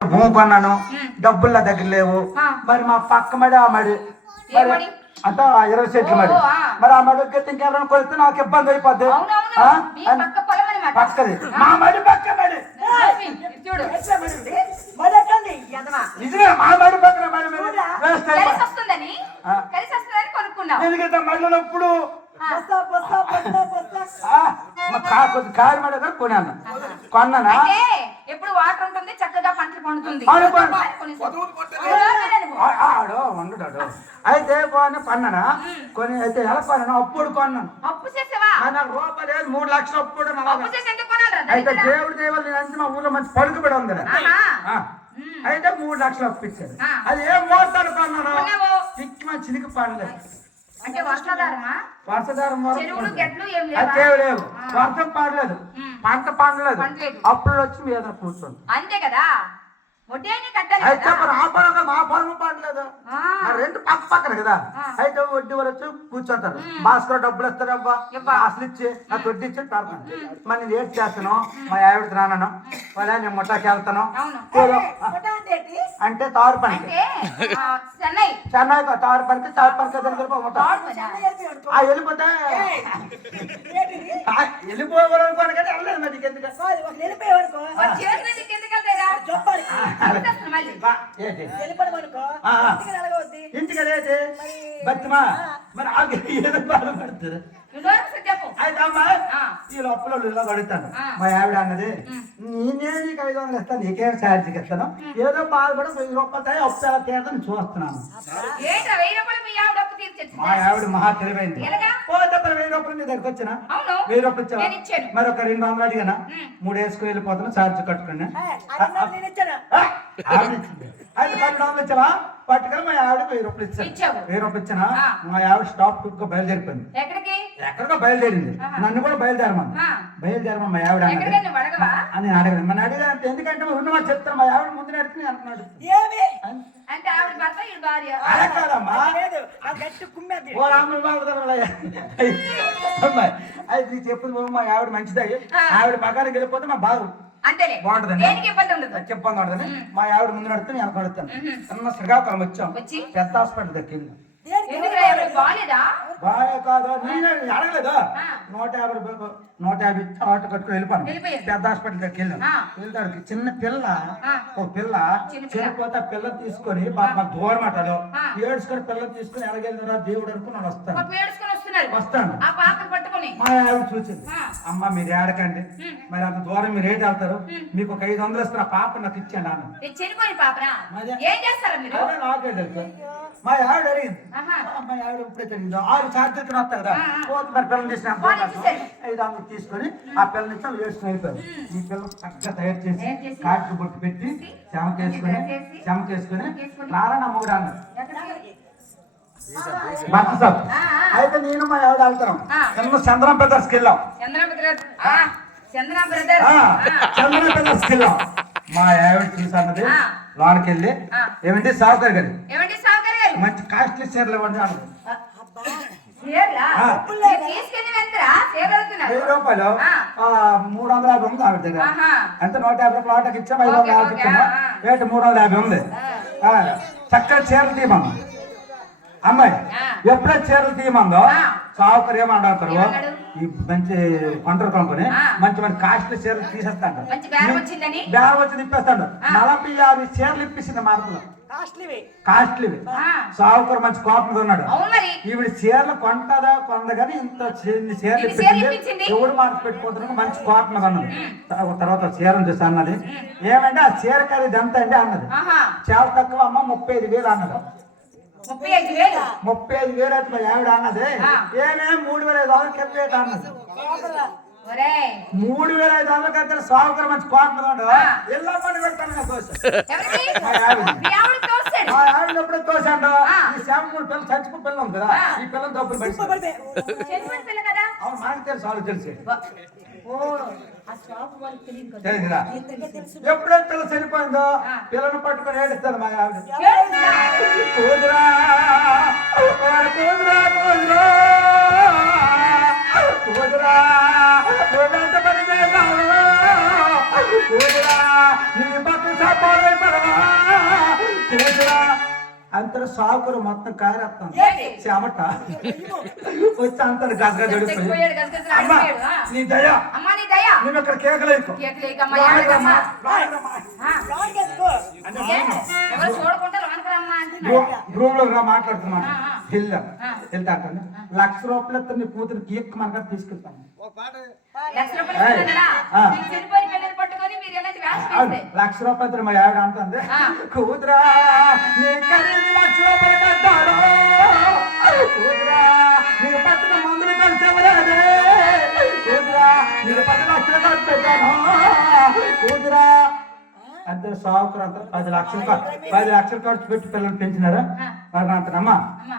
భూమి కొన్నాను, డబ్బులు నా దగ్గర లేవు. మరి మా పక్క మడి ఆ మడి మరి అంతా 20 సెంట్లు మడి. మరి ఆ మడి ఇంకెవరైనా కొలిస్తే నాకు ఇబ్బంది అయిపోద్ది. పక్కది మా మడి పక్క మడి నిజమే మా మడి పక్కన మడి ఎందుకంటే మళ్ళీ ఇప్పుడు కారు మడి దగ్గర కొన్నాను. కొన్నానా ఎప్పుడు వాటర్ ఉంటుంది, చక్కగా పంటలు పండుతుంది. ఉండడాడు అయితే కొన్నానా కొని అయితే ఎలా కొన్నాను అప్పుడు కొన్నాను. అప్పు చేసావా? నాకు రూపాయలు 3 లక్షలు అప్పుడు అయితే దేవుడు దేవాలి నేను అంటే మా ఊళ్ళో మంచి పడుకు కూడా ఉంది. అయితే 3 లక్షలు అప్పించాడు. అది ఏం మోస్తాడు కొన్నాను చినికి పడలేదు. అంటే వర్షాధారమా? వర్షాధారం లేవు, వర్షం పడలేదు, పంట పండలేదు. అప్పుడు వచ్చి మీ ఎదురు కూర్చోండి అంతే కదా. అయితే మా పొలం పండలేదు, రెండు పక్క పక్కన కదా. అయితే వడ్డీ వాళ్ళు వచ్చి కూర్చుంటారు. భాస్కర్ డబ్బులు ఇస్తారు అబ్బా అసలు ఇచ్చి నాకు వడ్డీ ఇచ్చి పెడతాను. మరి నేను ఏం చేస్తాను మా ఆవిడ రాను వాళ్ళ నేను ముట్టాకి వెళ్తాను. అంటే తారు పని చెన్నై తారు పనికి వెళ్ళిపోతే వెళ్ళిపోవాలనుకోను కానీ వెళ్ళలేదు. మరి ఇంటికి అదేది బతిమా మరి ఏదో బాధపడుతుంది. అయితే అమ్మా ఈ లోపల ఇలా అడుగుతాను. మా ఆవిడ అన్నది నేనే నీకు 500 ఇస్తాను, నీకేం ఛార్జీకి ఇస్తాను, ఏదో బాధపడి 1000 రూపాయలు అప్పు తీర్థం చూస్తున్నాను. మా ఆవిడ మహా తెలివైంది. పోతే 1000 రూపాయలు నీ దగ్గరకు వచ్చిన 1000 రూపాయలు ఇచ్చాను. మరి ఒక 200 అడిగానా 3 వేసుకుని వెళ్ళిపోతాను ఛార్జ్ కట్టుకుని. అయితే 1200 ఇచ్చావా పట్టుకొని మా ఆవిడ 1000 రూపాయలు ఇచ్చాను. 1000 రూపాయలు ఇచ్చానా మా ఆవిడ స్టాప్ కు బయలుదేరిపోయింది. ఎక్కడికో బయలుదేరింది. నన్ను కూడా బయలుదేరమా మా ఆవిడ అని అడగలేదు. మన అడిగా అంటే ఎందుకంటే ఉన్నమాట చెప్తాను. మా ఆవిడ ముందు నడిచి అనుకున్నాడు అయితే నీకు చెప్పింది మా ఆవిడ మంచిది. ఆవిడ పగారికి వెళ్ళిపోతే మా బాగు బాగుంటదండి, చెప్పండి ఉండదని. మా ఆవిడ ముందు నడితే నేను అనుకుంటాను. అన్న శ్రీకాకుళం వచ్చాం, పెద్ద హాస్పిటల్ దగ్గర బాగా కాదు నేను అడగలేదు. 150 ఆటో కట్టుకుని వెళ్ళిపోను. పెద్ద హాస్పిటల్ దగ్గరికి వెళ్ళాను. వెళ్తాడు చిన్న పిల్ల ఒక పిల్ల చనిపోతే పిల్ల తీసుకొని మాకు దూరం అట్టలో ఏడ్చుకొని పిల్లలు తీసుకుని ఎలాగెళ్తారా దేవుడు అనుకుని వస్తాను. మా ఆవిడ చూసింది, అమ్మ మీరు ఏడకండి, మరి అంత దూరం మీరు ఏంటి వెళ్తారు, మీకు ఒక 500 ఇస్తారు, ఆ పాప నాకు ఇచ్చాను అన్న. నాకే తెలుసు. మా ఆవిడ అడిగింది, మా ఆవిడ ఇప్పుడే తెలియదు 6 ఛార్జీలు వస్తాయి కదా, పోతే మరి పిల్లలు చేసిన 500 తీసుకొని ఆ పిల్లలు ఇచ్చి వేసుకుని వెళ్ళిపోయారు. ఈ పిల్లలు చక్కగా తయారు చేసి కాటికి బొట్టు పెట్టి చెమకేసుకొని నారాయణ మొగుడు అన్నారు భర్త సాబ్. అయితే నేను మా ఆవిడ వెళ్తాం. చంద్రం బ్రదర్స్కి వెళ్ళాం. మా ఆవిడ చూసాన్నది లోనికి వెళ్ళి ఏమిటి సావుకారు గారు మంచి కాస్ట్లీ చీరలు ఇవ్వండి అన్నది. 1000 రూపాయలు 350 ఉంది ఆవిడ దగ్గర. అంటే 150 రూపాయలు ఆటోకి ఇచ్చాము, 500 ఇచ్చాము, రేటు 350 ఉంది. చక్కగా చీరలు తీయమన్నా అమ్మాయి. ఎప్పుడైతే చీరలు తీయమందో సావుకర్ ఏమంటారు, ఈ మంచి పంటలు కొనుక్కొని మంచి మంచి కాస్ట్లీ చీరలు తీసేస్తాడు. బేరం వచ్చి ఇప్పేస్తాడు. 40-50 చీరలు ఇప్పిస్తుంది మార్పులో కాస్ట్లీవి. సావుకర్ మంచి కోపంగా ఉన్నాడు. ఈవిడ చీరలు కొంటదా కొందగాని ఇంత చీరలు ఇప్పించింది, ఎవడు మార్పు పెట్టిపోతున్నాడు మంచి కోపంగా ఉన్నాడు. తర్వాత చీరను చూసి అన్నది, ఏమంటే ఆ చీర ఖరీదు ఎంత అండి అన్నది. చాలా తక్కువ అమ్మ 35,000 అన్నది. 35,000 అయితే మా ఆవిడ అన్నది, ఏమే 3,500 కెప్పేట అన్నది. 3,500 కంటే సాగుకర్ మంచి కోపంగా ఎల్లా పని పెడతాను దోశ. మా ఆవిడ ఎప్పుడో తోసాడు. ఈ శాంపుల్ పిల్ల చచ్చిపో పిల్ల ఉంది కదా, ఈ పిల్లలు డబ్బులు పెట్టి అవును మనకు తెలుసు, వాళ్ళు తెలిసి తెలియదురా. ఎప్పుడైతే పిల్ల చనిపోయిందో పిల్లను పట్టుకొని ఏడుస్తాను మా ఆవిడ. కూతురా కూతురా కూతురా కూతురా నీ పక్క కూతురా అంతలో సాకురు మొత్తం కారేస్తాను ఏంటి? చెమట వచ్చి అంతలో గజగజ తెగిపోయాడు, గజగజ అమ్మా ఆడిపోయాడు. నీ దయ అమ్మా నీ దయ. నువ్వు ఇక్కడ కేకలేకు కేకులు వేయకమ్మా, ఏడకమ్మా. ఆ. అంటే ఏ? ఎవరు చూడకుండా లోనకి రమ్మా అంటున్నాడు. రూమ్ లో మాట్లాడుతున్నాను ఆ, ఆ. వెళ్తా అంటాను ₹1,00,000 నీ కూతురు కేక్ మనకు తీసుకెళ్తాను ₹1,00,000 ఏయ్. ఇస్తున్నాడా? ఆ. మీకు చనిపోయిన పిల్లలు పట్టుకొని మీరు ఎలాంటి వేషం అవును, వేస్తే? ₹1,00,000 మా ఆవిడ అంటుంది ఆ. కూతురా నీ ఖరీదు ₹1,00,000 కట్టాడు కూతురా నీ పట్టిన మందులు కలిసేవలేదే కూతురా నీ పట్టిన లక్షలు ఖర్చు పెట్టాను కూతురా అంతే సాగుకురు అంత 10 లక్షలు ఖర్చు పెట్టి పిల్లలు పెంచినారా మరి అంతనమ్మా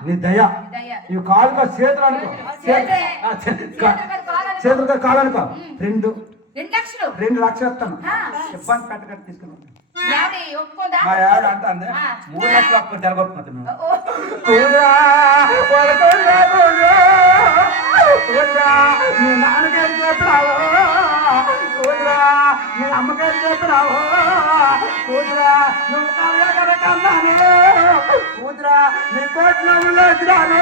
నీ దయ నీ దయ. ఇవి కాలుగా చేతులు అనుకో చేతులుగా కాలు అనుకో 2 2,00,000. లక్షలు ఇస్తాను ఆ. ఇబ్బంది పెట్టగట్టు తీసుకున్నాను ఏమండి, ఒప్పుకోదా? మా ఆవిడ అంటుంది ఆ. 3 లక్షలు అప్పుడు తెలగొట్టుకుంటున్నాను ఓ, నీ నాన్నగారు చెప్పినావు కూతురా నీ అమ్మగారు చెప్పినావు కూతురా నువ్వు కళ్ళ కన్నాను కూతురా నీ కోట్ల వచ్చినాను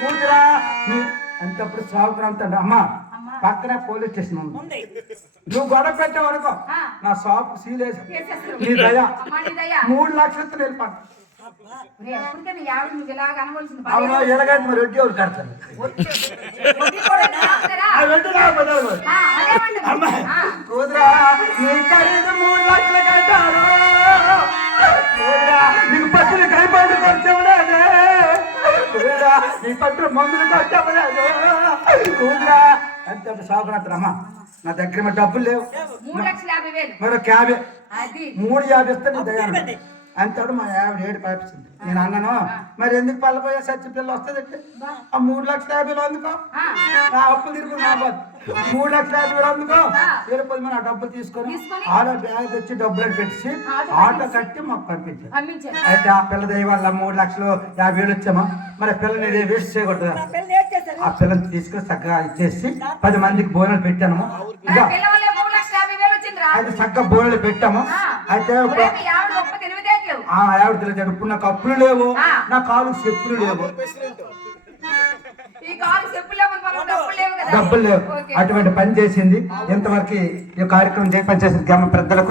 కూతురా నీ అంతప్పుడు సాగుకుని అంటాడు అమ్మా పక్కనే పోలీస్ స్టేషన్ ఉంది నువ్వు గొడవ పెట్టావు అనుకో ఆ. నా షాప్ సీలేసి చేసేస్తారు. నీ దయ అమ్మా నీ దయ. 3 లక్షలతో వెళ్ళిపోతాను ఒరే, ఎప్పటికైనా యావిడ నువ్వు ఇలాగ అనవలసిన పని అవును లేదు. ఎలాగంటే మరి రెడ్డి ఎవరు కడతారు వడ్డీ కూడా ఎంత రాస్తారా? ఆ రెడ్డి రాకపోతే ఆ, అదేమంటుంది. అమ్మాయి ఆ. కూతురా నీ ఖరీదు 3 లక్షలు కట్టారు కూతురా నీకు పట్టులు కైపాటు ఖర్చవలేదు కూతురా నీ పట్టులు మందులు ఖర్చవలేదు కూతురా అంత సాగునమ్మా నా దగ్గర మరి డబ్బులు లేవు 3,50,000. మరో క్యాబే అది 3,50 ఇస్తే నీ దయాను అంటాడు మా ఆవిడ ఏడు పాపించింది నేను అన్నాను మరి ఎందుకు పల్లపోయే సచ్చి పిల్ల వస్తుంది ఆ 3,50,000 అందుకో ఆ. నా అప్పులు తిరుగు నా బాధ 3,50,000 అందుకో తిరుపతి మన డబ్బులు తీసుకొని ఆటో బ్యాగ్ తెచ్చి డబ్బులు పెట్టి ఆటో కట్టి మాకు పంపించారు అమ్మించారు. అయితే ఆ పిల్ల దయ వల్ల 3,50,000 వచ్చామా మరి పిల్లని వేస్ట్ చేయకూడదు ఆ పిల్లని తీసుకొని చక్కగా ఇచ్చేసి 10 మందికి భోజనాలు పెట్టాను నా ఇక పిల్ల వల్లే 3,50,000 వచ్చిందిరా. అయితే చక్కగా భోజనాలు పెట్టాము ఆ. అయితే ఒరే, మీ ఆవిడ గొప్ప తెలివితేటలు. ఆ ఆవిడ తెలియదు ఇప్పుడు నాకు అప్పులు లేవు ఆ. నా కాలు చెప్పులు లేవు ఈ కాలు చెప్పులు లేవు, మనకు డబ్బులు లేవు కదా. డబ్బులు లేవు ఓకే. అటువంటి పని చేసింది ఇంతవరకు ఈ కార్యక్రమం పనిచేసిన గ్రామ పెద్దలకు